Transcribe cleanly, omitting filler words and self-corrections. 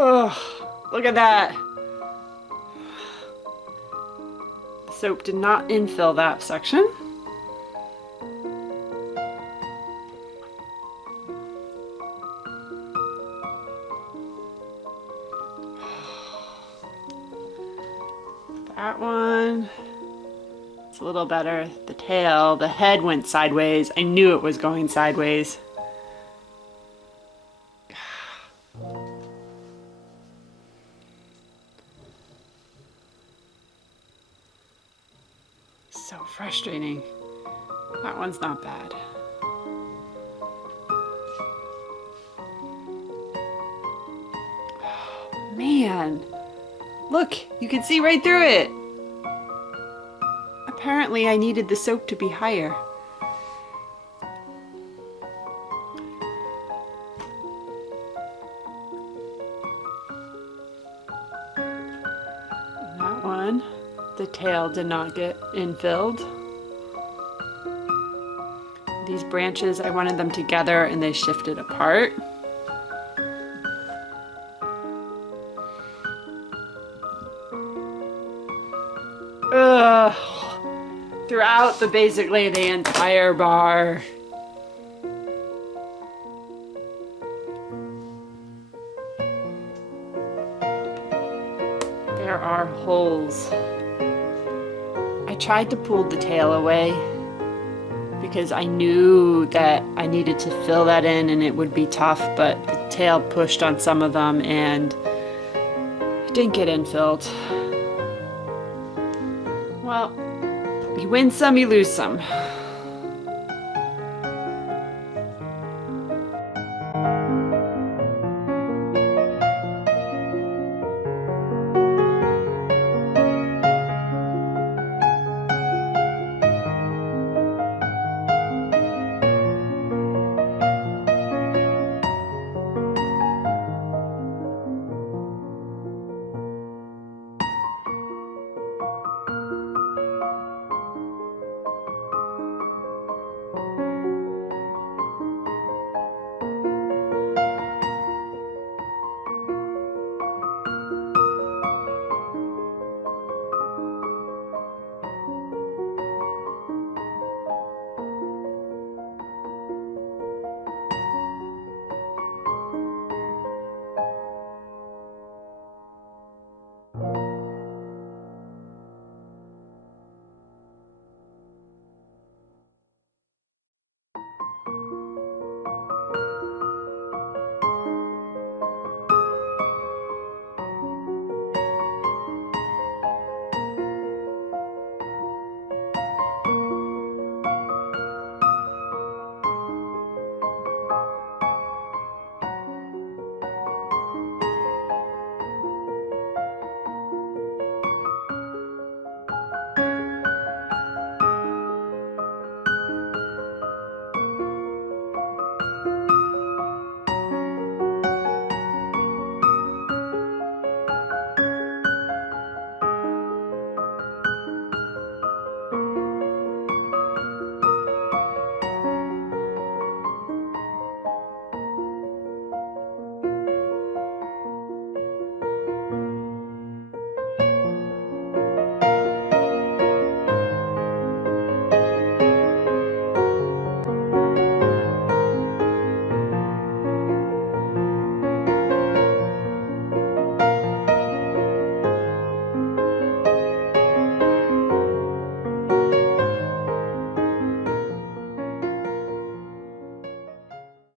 Ugh, look at that. The soap did not infill that section. That one, it's a little better. The tail, the head went sideways. I knew it was going sideways. So frustrating. That one's not bad. Oh, man, look, you can see right through it. Apparently I needed the soap to be higher. And that one, the tail did not get infilled. These branches, I wanted them together and they shifted apart. Ugh. Throughout basically the entire bar. There are holes. I tried to pull the tail away because I knew that I needed to fill that in and it would be tough, but the tail pushed on some of them and it didn't get infilled. Well, you win some, you lose some.